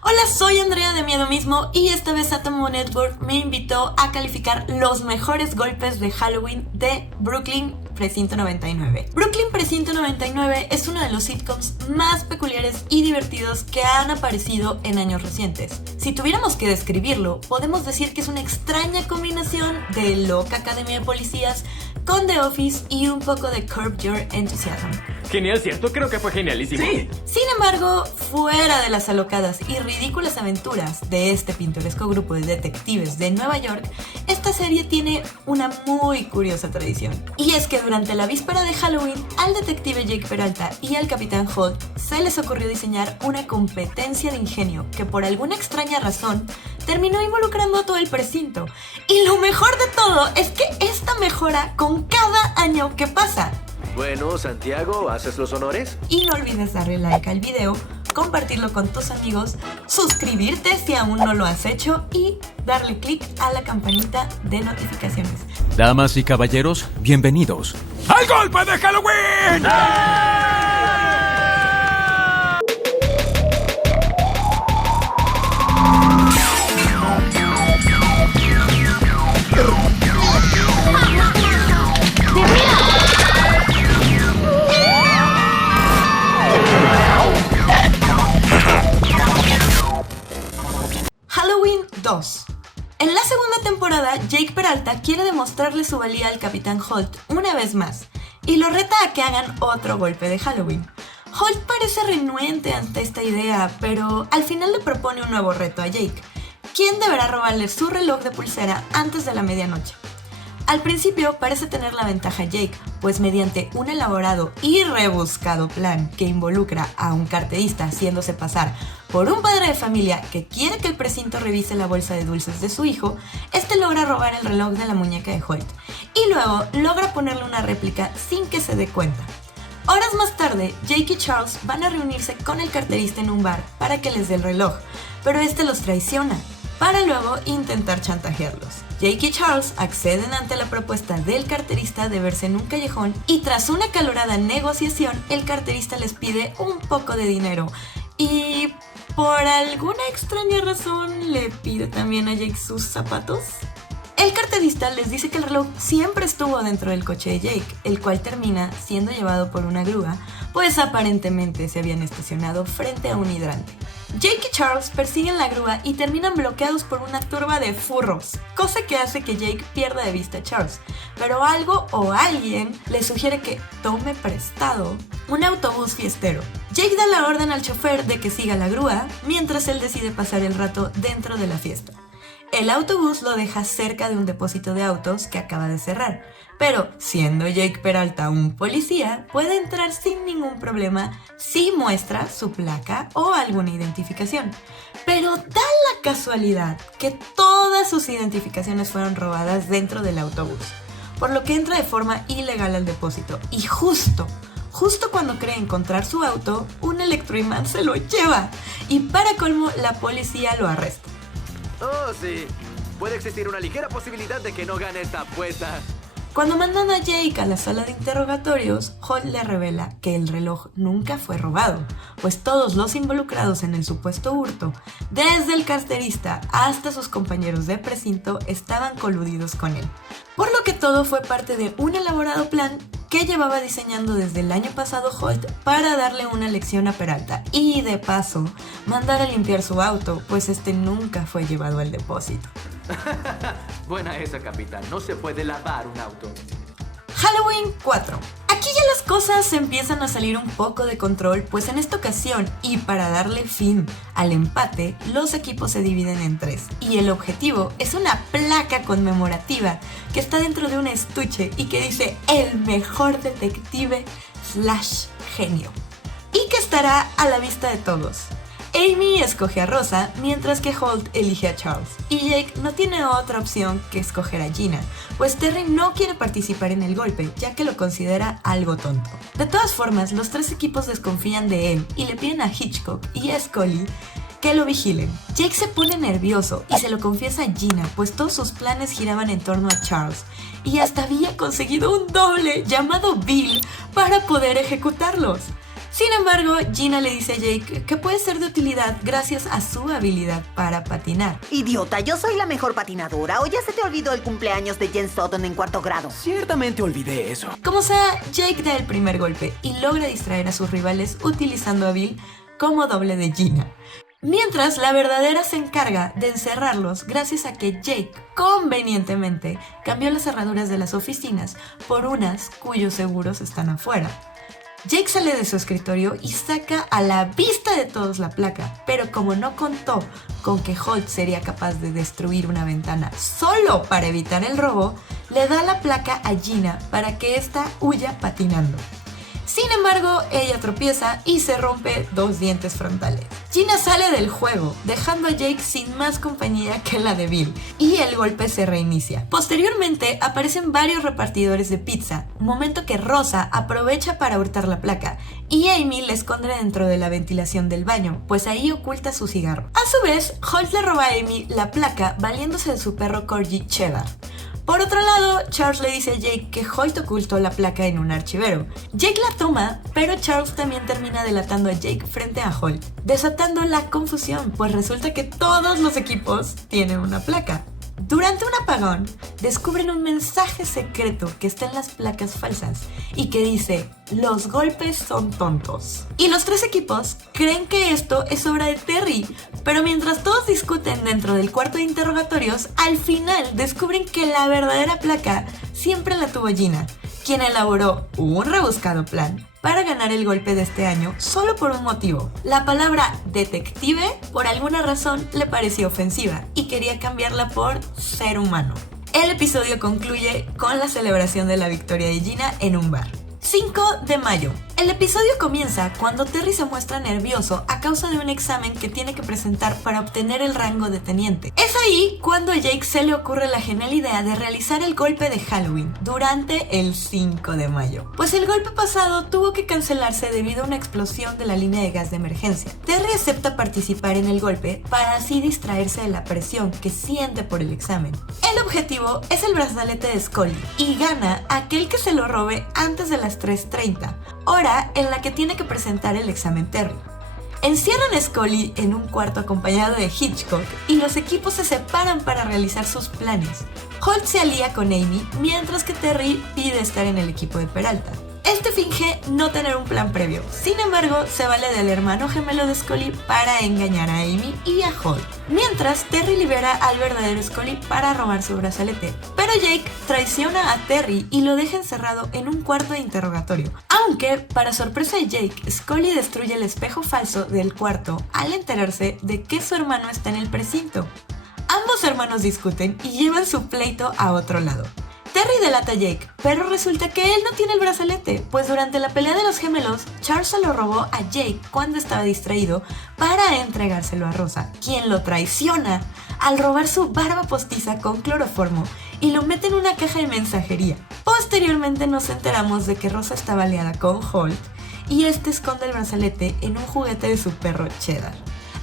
Hola, soy Andrea de Miedo Mismo y esta vez Atomo Network me invitó a calificar los mejores golpes de Halloween de Brooklyn Precinto 99. Brooklyn Precinto 99 es uno de los sitcoms más peculiares y divertidos que han aparecido en años recientes. Si tuviéramos que describirlo, podemos decir que es una extraña combinación de loca academia de policías con The Office y un poco de Curb Your Enthusiasm. Genial, ¿cierto? Creo que fue genialísimo. Sí. Sin embargo, fuera de las alocadas y ridículas aventuras de este pintoresco grupo de detectives de Nueva York, esta serie tiene una muy curiosa tradición. Y es que durante la víspera de Halloween, al detective Jake Peralta y al capitán Holt se les ocurrió diseñar una competencia de ingenio que por alguna extraña razón terminó involucrando a todo el precinto. Y lo mejor de todo es que esta mejora con cada año que pasa. Bueno, Santiago, ¿haces los honores? Y no olvides darle like al video, compartirlo con tus amigos, suscribirte si aún no lo has hecho y darle click a la campanita de notificaciones. Damas y caballeros, bienvenidos ¡al golpe de Halloween! Halloween 2. En la segunda temporada, Jake Peralta quiere demostrarle su valía al capitán Holt una vez más y lo reta a que hagan otro golpe de Halloween. Holt parece renuente ante esta idea, pero al final le propone un nuevo reto a Jake, quien deberá robarle su reloj de pulsera antes de la medianoche. Al principio parece tener la ventaja Jake, pues mediante un elaborado y rebuscado plan que involucra a un carterista haciéndose pasar por un padre de familia que quiere que el precinto revise la bolsa de dulces de su hijo, este logra robar el reloj de la muñeca de Holt y luego logra ponerle una réplica sin que se dé cuenta. Horas más tarde, Jake y Charles van a reunirse con el carterista en un bar para que les dé el reloj, pero este los traiciona, para luego intentar chantajearlos. Jake y Charles acceden ante la propuesta del carterista de verse en un callejón y tras una acalorada negociación, el carterista les pide un poco de dinero y por alguna extraña razón le pide también a Jake sus zapatos. El carterista les dice que el reloj siempre estuvo dentro del coche de Jake, el cual termina siendo llevado por una grúa, pues aparentemente se habían estacionado frente a un hidrante. Jake y Charles persiguen la grúa y terminan bloqueados por una turba de furros, cosa que hace que Jake pierda de vista a Charles, pero algo o alguien le sugiere que tome prestado un autobús fiestero. Jake da la orden al chofer de que siga la grúa, mientras él decide pasar el rato dentro de la fiesta. El autobús lo deja cerca de un depósito de autos que acaba de cerrar, pero siendo Jake Peralta un policía, puede entrar sin ningún problema si muestra su placa o alguna identificación. Pero da la casualidad que todas sus identificaciones fueron robadas dentro del autobús, por lo que entra de forma ilegal al depósito y justo cuando cree encontrar su auto, un electroimán se lo lleva y para colmo la policía lo arresta. Oh, sí. Puede existir una ligera posibilidad de que no gane esta apuesta. Cuando mandan a Jake a la sala de interrogatorios, Holt le revela que el reloj nunca fue robado, pues todos los involucrados en el supuesto hurto, desde el carterista hasta sus compañeros de precinto, estaban coludidos con él. Por lo que todo fue parte de un elaborado plan que llevaba diseñando desde el año pasado Holt para darle una lección a Peralta y de paso mandar a limpiar su auto, pues este nunca fue llevado al depósito. Buena esa, capitán. No se puede lavar un auto. Halloween 4. Aquí ya las cosas empiezan a salir un poco de control, pues en esta ocasión, y para darle fin al empate, los equipos se dividen en 3. Y el objetivo es una placa conmemorativa que está dentro de un estuche y que dice el mejor detective / genio. Y que estará a la vista de todos. Amy escoge a Rosa, mientras que Holt elige a Charles. Y Jake no tiene otra opción que escoger a Gina, pues Terry no quiere participar en el golpe, ya que lo considera algo tonto. De todas formas, los tres equipos desconfían de él y le piden a Hitchcock y a Scully que lo vigilen. Jake se pone nervioso y se lo confiesa a Gina, pues todos sus planes giraban en torno a Charles y hasta había conseguido un doble llamado Bill para poder ejecutarlos. Sin embargo, Gina le dice a Jake que puede ser de utilidad gracias a su habilidad para patinar. Idiota, yo soy la mejor patinadora. ¿O ya se te olvidó el cumpleaños de Jen Sutton en 4º grado? Ciertamente olvidé eso. Como sea, Jake da el primer golpe y logra distraer a sus rivales utilizando a Bill como doble de Gina. Mientras, la verdadera se encarga de encerrarlos gracias a que Jake, convenientemente, cambió las cerraduras de las oficinas por unas cuyos seguros están afuera. Jake sale de su escritorio y saca a la vista de todos la placa, pero como no contó con que Holt sería capaz de destruir una ventana solo para evitar el robo, le da la placa a Gina para que ésta huya patinando. Sin embargo, ella tropieza y se rompe 2 dientes frontales. Gina sale del juego, dejando a Jake sin más compañía que la de Bill, y el golpe se reinicia. Posteriormente, aparecen varios repartidores de pizza, momento que Rosa aprovecha para hurtar la placa, y Amy la esconde dentro de la ventilación del baño, pues ahí oculta su cigarro. A su vez, Holt le roba a Amy la placa valiéndose de su perro corgi Cheddar. Por otro lado, Charles le dice a Jake que Holt ocultó la placa en un archivero. Jake la toma, pero Charles también termina delatando a Jake frente a Holt, desatando la confusión, pues resulta que todos los equipos tienen una placa. Durante un apagón, descubren un mensaje secreto que está en las placas falsas y que dice: los golpes son tontos. Y los 3 equipos creen que esto es obra de Terry, pero mientras todos discuten dentro del cuarto de interrogatorios, al final descubren que la verdadera placa siempre la tuvo Gina, quien elaboró un rebuscado plan para ganar el golpe de este año solo por un motivo. La palabra detective, por alguna razón, le pareció ofensiva y quería cambiarla por ser humano. El episodio concluye con la celebración de la victoria de Gina en un bar. 5 de mayo. El episodio comienza cuando Terry se muestra nervioso a causa de un examen que tiene que presentar para obtener el rango de teniente. Es ahí cuando a Jake se le ocurre la genial idea de realizar el golpe de Halloween durante el 5 de mayo. Pues el golpe pasado tuvo que cancelarse debido a una explosión de la línea de gas de emergencia. Terry acepta participar en el golpe para así distraerse de la presión que siente por el examen. El objetivo es el brazalete de Scully y gana aquel que se lo robe antes de las 3:30, hora en la que tiene que presentar el examen Terry. Encierran a Scully en un cuarto acompañado de Hitchcock y los equipos se separan para realizar sus planes. Holt se alía con Amy mientras que Terry pide estar en el equipo de Peralta. Este finge no tener un plan previo, sin embargo se vale del hermano gemelo de Scully para engañar a Amy y a Holt. Mientras, Terry libera al verdadero Scully para robar su brazalete, pero Jake traiciona a Terry y lo deja encerrado en un cuarto de interrogatorio. Aunque, para sorpresa de Jake, Scully destruye el espejo falso del cuarto al enterarse de que su hermano está en el precinto. Ambos hermanos discuten y llevan su pleito a otro lado. Terry delata a Jake, pero resulta que él no tiene el brazalete, pues durante la pelea de los gemelos, Charles se lo robó a Jake cuando estaba distraído para entregárselo a Rosa, quien lo traiciona al robar su barba postiza con cloroformo y lo mete en una caja de mensajería. Posteriormente nos enteramos de que Rosa estaba aliada con Holt y este esconde el brazalete en un juguete de su perro Cheddar.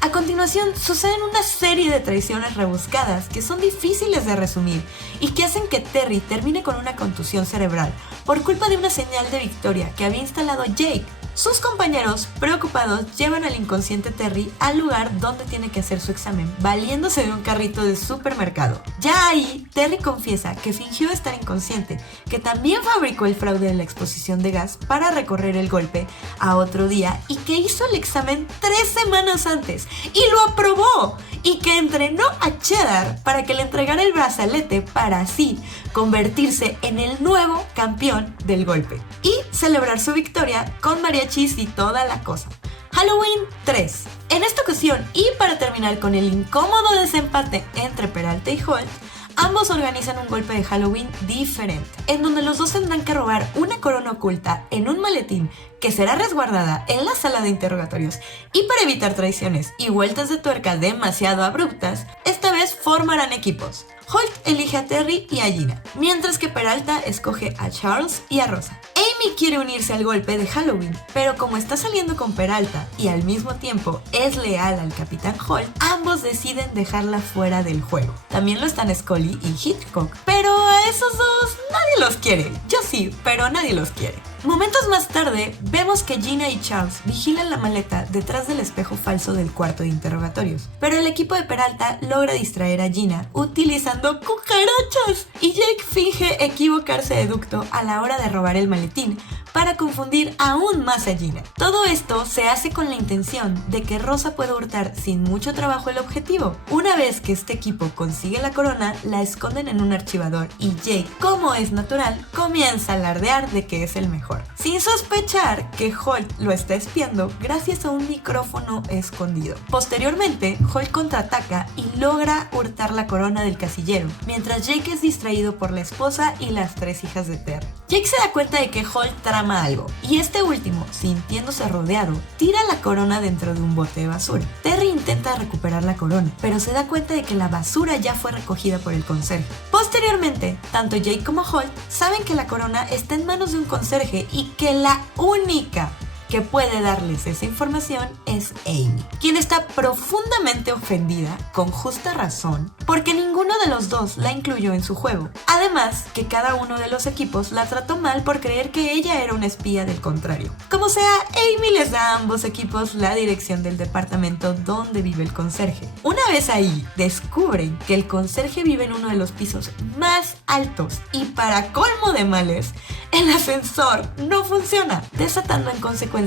A continuación, suceden una serie de traiciones rebuscadas que son difíciles de resumir y que hacen que Terry termine con una contusión cerebral por culpa de una señal de victoria que había instalado Jake. Sus compañeros, preocupados, llevan al inconsciente Terry al lugar donde tiene que hacer su examen, valiéndose de un carrito de supermercado. Ya ahí, Terry confiesa que fingió estar inconsciente, que también fabricó el fraude de la exposición de gas para recorrer el golpe a otro día y que hizo el examen 3 semanas antes y lo aprobó, y que entrenó a Cheddar para que le entregara el brazalete para así convertirse en el nuevo campeón del golpe y celebrar su victoria con mariachis y toda la cosa. Halloween 3. En esta ocasión, y para terminar con el incómodo desempate entre Peralta y Holt, ambos organizan un golpe de Halloween diferente, en donde los dos tendrán que robar una corona oculta en un maletín que será resguardada en la sala de interrogatorios, y para evitar traiciones y vueltas de tuerca demasiado abruptas, esta vez formarán equipos. Holt elige a Terry y a Gina, mientras que Peralta escoge a Charles y a Rosa. Amy quiere unirse al golpe de Halloween, pero como está saliendo con Peralta y al mismo tiempo es leal al Capitán Holt, ambos deciden dejarla fuera del juego. También lo están Scully y Hitchcock, pero a esos dos nadie los quiere. Yo sí, pero nadie los quiere. Momentos más tarde, vemos que Gina y Charles vigilan la maleta detrás del espejo falso del cuarto de interrogatorios, pero el equipo de Peralta logra distraer a Gina utilizando cucarachas y Jake finge equivocarse de ducto a la hora de robar el maletín para confundir aún más a Gina. Todo esto se hace con la intención de que Rosa pueda hurtar sin mucho trabajo el objetivo. Una vez que este equipo consigue la corona, la esconden en un archivador y Jake, como es natural, comienza a alardear de que es el mejor, sin sospechar que Holt lo está espiando gracias a un micrófono escondido. Posteriormente, Holt contraataca y logra hurtar la corona del casillero, mientras Jake es distraído por la esposa y las 3 hijas de Terry. Jake se da cuenta de que Holt trama algo, y este último, sintiéndose rodeado, tira la corona dentro de un bote de basura. Terry intenta recuperar la corona, pero se da cuenta de que la basura ya fue recogida por el conserje. Posteriormente, tanto Jake como Holt saben que la corona está en manos de un conserje y que la única que puede darles esa información es Amy, quien está profundamente ofendida, con justa razón, porque ninguno de los dos la incluyó en su juego. Además, que cada uno de los equipos la trató mal por creer que ella era una espía del contrario. Como sea, Amy les da a ambos equipos la dirección del departamento donde vive el conserje. Una vez ahí, descubren que el conserje vive en uno de los pisos más altos y, para colmo de males, el ascensor no funciona, desatando en consecuencia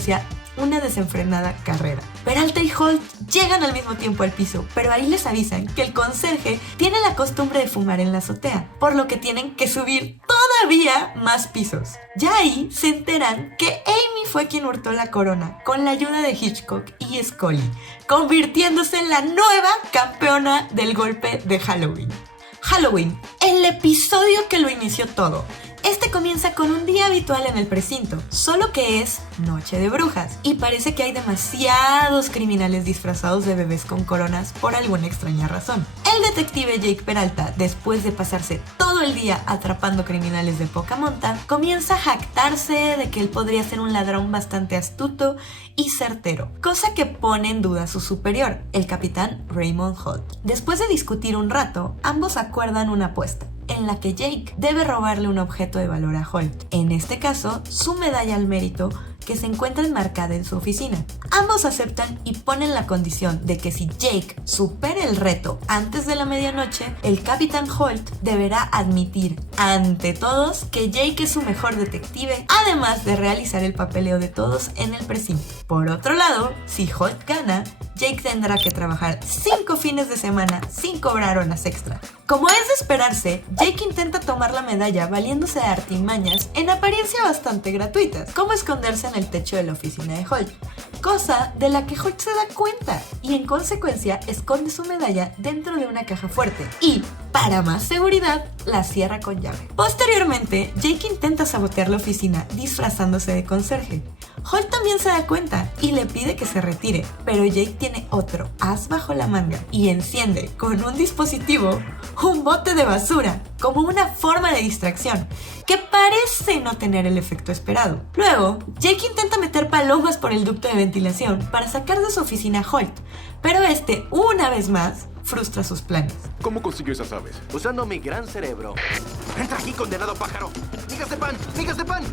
una desenfrenada carrera. Peralta y Holt llegan al mismo tiempo al piso, pero ahí les avisan que el conserje tiene la costumbre de fumar en la azotea, por lo que tienen que subir todavía más pisos. Ya ahí se enteran que Amy fue quien hurtó la corona, con la ayuda de Hitchcock y Scully, convirtiéndose en la nueva campeona del golpe de Halloween. Halloween, el episodio que lo inició todo. Este comienza con un día habitual en el precinto, solo que es Noche de Brujas, y parece que hay demasiados criminales disfrazados de bebés con coronas por alguna extraña razón. El detective Jake Peralta, después de pasarse todo el día atrapando criminales de poca monta, comienza a jactarse de que él podría ser un ladrón bastante astuto y certero, cosa que pone en duda a su superior, el capitán Raymond Holt. Después de discutir un rato, ambos acuerdan una apuesta, en la que Jake debe robarle un objeto de valor a Holt, en este caso su medalla al mérito, que se encuentra enmarcada en su oficina. Ambos aceptan y ponen la condición de que si Jake supera el reto antes de la medianoche, el capitán Holt deberá admitir ante todos que Jake es su mejor detective, además de realizar el papeleo de todos en el precinto. Por otro lado, si Holt gana, Jake tendrá que trabajar 5 fines de semana sin cobrar horas extra. Como es de esperarse, Jake intenta tomar la medalla valiéndose de artimañas en apariencia bastante gratuitas, como esconderse en el techo de la oficina de Holt, cosa de la que Holt se da cuenta y en consecuencia esconde su medalla dentro de una caja fuerte y, para más seguridad, la cierra con llave. Posteriormente, Jake intenta sabotear la oficina disfrazándose de conserje. Holt también se da cuenta y le pide que se retire, pero Jake tiene otro as bajo la manga y enciende con un dispositivo un bote de basura como una forma de distracción que parece no tener el efecto esperado. Luego, Jake intenta meter palomas por el ducto de ventilación para sacar de su oficina a Holt, pero este, una vez más, frustra sus planes. ¿Cómo consiguió esas aves? Usando mi gran cerebro. ¡Entra aquí, condenado pájaro! ¡Migas de pan! ¡Migas de pan!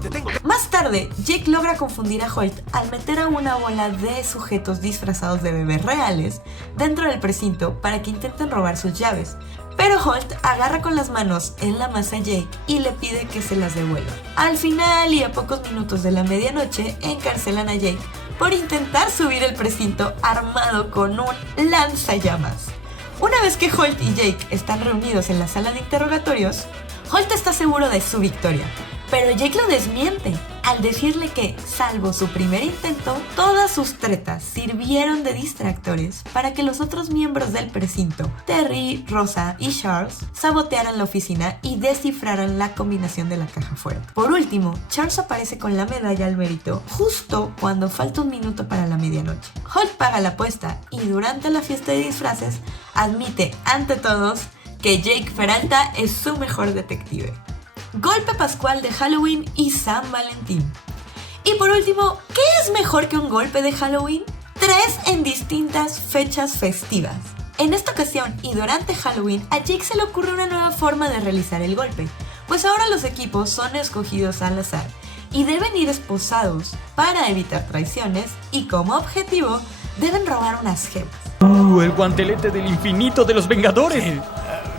¡Te tengo! Más tarde, Jake logra confundir a Holt al meter a una bola de sujetos disfrazados de bebés reales dentro del precinto para que intenten robar sus llaves. Pero Holt agarra con las manos en la masa a Jake y le pide que se las devuelva. Al final y a pocos minutos de la medianoche, encarcelan a Jake por intentar subir el precinto armado con un lanzallamas. Una vez que Holt y Jake están reunidos en la sala de interrogatorios, Holt está seguro de su victoria, pero Jake lo desmiente al decirle que, salvo su primer intento, todas sus tretas sirvieron de distractores para que los otros miembros del precinto, Terry, Rosa y Charles, sabotearan la oficina y descifraran la combinación de la caja fuerte. Por último, Charles aparece con la medalla al mérito justo cuando falta un minuto para la medianoche. Holt paga la apuesta y durante la fiesta de disfraces admite ante todos que Jake Peralta es su mejor detective. Golpe pascual de Halloween y San Valentín. Y por último, ¿qué es mejor que un golpe de Halloween? 3 en distintas fechas festivas. En esta ocasión y durante Halloween, a Jake se le ocurre una nueva forma de realizar el golpe, pues ahora los equipos son escogidos al azar y deben ir esposados para evitar traiciones y como objetivo deben robar unas gemas. El guantelete del infinito de los Vengadores.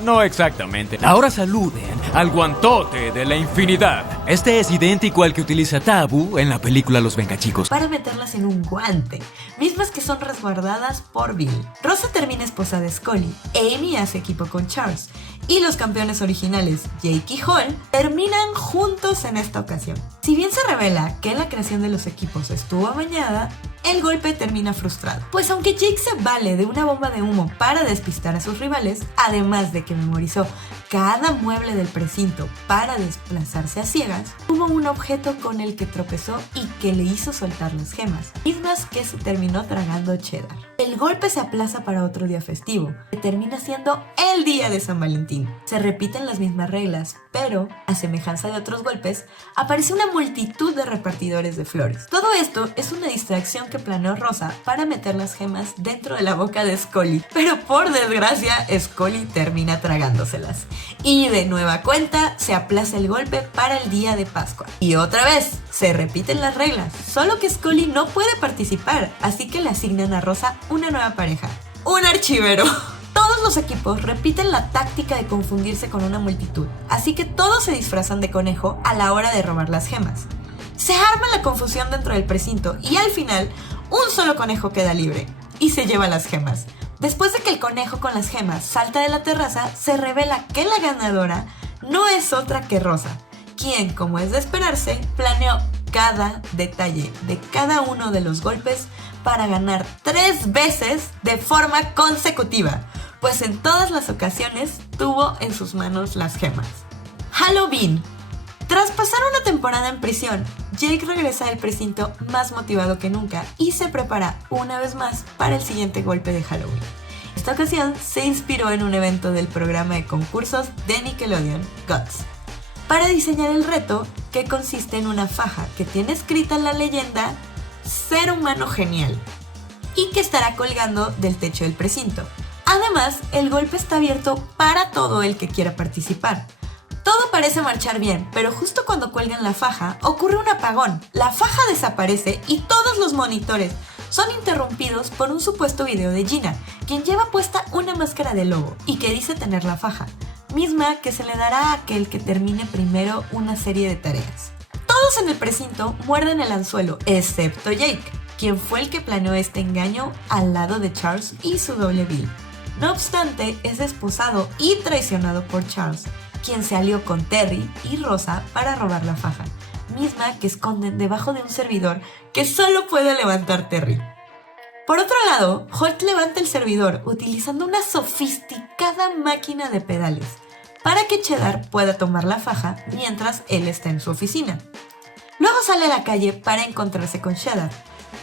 No exactamente. Ahora saluden al guantote de la infinidad. Este es idéntico al que utiliza Tabu en la película Los Vengachicos. Para meterlas en un guante, mismas que son resguardadas por Bill. Rosa termina esposa de Scully, Amy hace equipo con Charles, y los campeones originales, Jake y Hall, terminan juntos en esta ocasión. Si bien se revela que la creación de los equipos estuvo amañada, el golpe termina frustrado. Pues aunque Jake se vale de una bomba de humo para despistar a sus rivales, además de que memorizó cada mueble del precinto para desplazarse a ciegas, hubo un objeto con el que tropezó y que le hizo soltar las gemas, mismas que se terminó tragando Cheddar. El golpe se aplaza para otro día festivo, que termina siendo el día de San Valentín. Se repiten las mismas reglas, pero, a semejanza de otros golpes, aparece una multitud de repartidores de flores. Todo esto es una distracción que planeó Rosa para meter las gemas dentro de la boca de Scully, pero por desgracia Scully termina tragándoselas. Y de nueva cuenta se aplaza el golpe para el día de Pascua. Y otra vez se repiten las reglas, solo que Scully no puede participar, así que le asignan a Rosa una nueva pareja, un archivero. Todos los equipos repiten la táctica de confundirse con una multitud, así que todos se disfrazan de conejo a la hora de robar las gemas. Se arma la confusión dentro del precinto y al final un solo conejo queda libre y se lleva las gemas. Después de que el conejo con las gemas salta de la terraza, se revela que la ganadora no es otra que Rosa, quien, como es de esperarse, planeó cada detalle de cada uno de los golpes para ganar 3 veces de forma consecutiva, pues en todas las ocasiones tuvo en sus manos las gemas. Halloween. Tras pasar una temporada en prisión, Jake regresa al precinto más motivado que nunca y se prepara una vez más para el siguiente golpe de Halloween. Esta ocasión se inspiró en un evento del programa de concursos de Nickelodeon, Guts, para diseñar el reto, que consiste en una faja que tiene escrita la leyenda "Ser humano genial" y que estará colgando del techo del precinto. Además, el golpe está abierto para todo el que quiera participar. Todo parece marchar bien, pero justo cuando cuelgan la faja, ocurre un apagón. La faja desaparece y todos los monitores son interrumpidos por un supuesto video de Gina, quien lleva puesta una máscara de lobo y que dice tener la faja, misma que se le dará a aquel que termine primero una serie de tareas. Todos en el precinto muerden el anzuelo, excepto Jake, quien fue el que planeó este engaño al lado de Charles y su doble Bill. No obstante, es desposado y traicionado por Charles, quien se alió con Terry y Rosa para robar la faja, misma que esconden debajo de un servidor que solo puede levantar Terry. Por otro lado, Holt levanta el servidor utilizando una sofisticada máquina de pedales para que Cheddar pueda tomar la faja mientras él está en su oficina. Luego sale a la calle para encontrarse con Cheddar,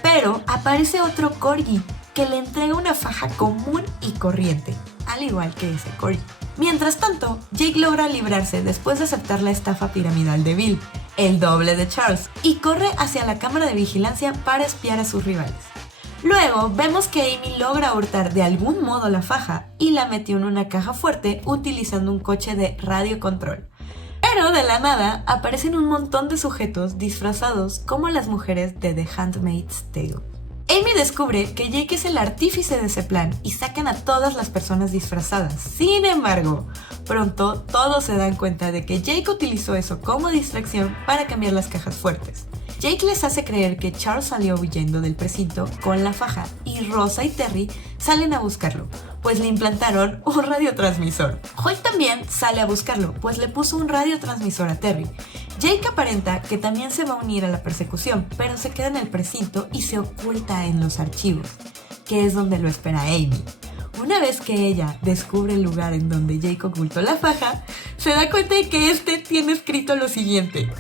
pero aparece otro corgi que le entrega una faja común y corriente, al igual que ese corgi. Mientras tanto, Jake logra librarse después de aceptar la estafa piramidal de Bill, el doble de Charles, y corre hacia la cámara de vigilancia para espiar a sus rivales. Luego vemos que Amy logra hurtar de algún modo la faja y la metió en una caja fuerte utilizando un coche de radiocontrol. Pero de la nada aparecen un montón de sujetos disfrazados como las mujeres de The Handmaid's Tale. Amy descubre que Jake es el artífice de ese plan y sacan a todas las personas disfrazadas. Sin embargo, pronto todos se dan cuenta de que Jake utilizó eso como distracción para cambiar las cajas fuertes. Jake les hace creer que Charles salió huyendo del precinto con la faja y Rosa y Terry salen a buscarlo, pues le implantaron un radiotransmisor. Holt también sale a buscarlo, pues le puso un radiotransmisor a Terry. Jake aparenta que también se va a unir a la persecución, pero se queda en el precinto y se oculta en los archivos, que es donde lo espera Amy. Una vez que ella descubre el lugar en donde Jake ocultó la faja, se da cuenta de que este tiene escrito lo siguiente: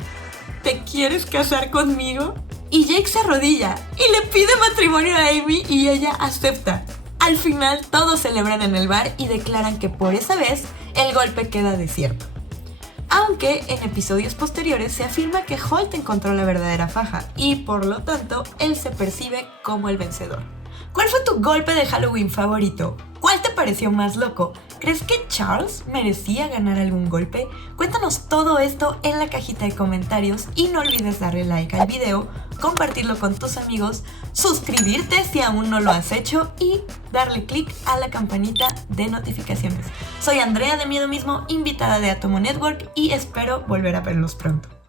¿te quieres casar conmigo? Y Jake se arrodilla y le pide matrimonio a Amy y ella acepta. Al final todos celebran en el bar y declaran que por esa vez el golpe queda desierto. Aunque en episodios posteriores se afirma que Holt encontró la verdadera faja y por lo tanto él se percibe como el vencedor. ¿Cuál fue tu golpe de Halloween favorito? ¿Cuál te pareció más loco? ¿Crees que Charles merecía ganar algún golpe? Cuéntanos todo esto en la cajita de comentarios y no olvides darle like al video, compartirlo con tus amigos, suscribirte si aún no lo has hecho y darle click a la campanita de notificaciones. Soy Andrea de Miedo Mismo, invitada de Atomo Network y espero volver a verlos pronto.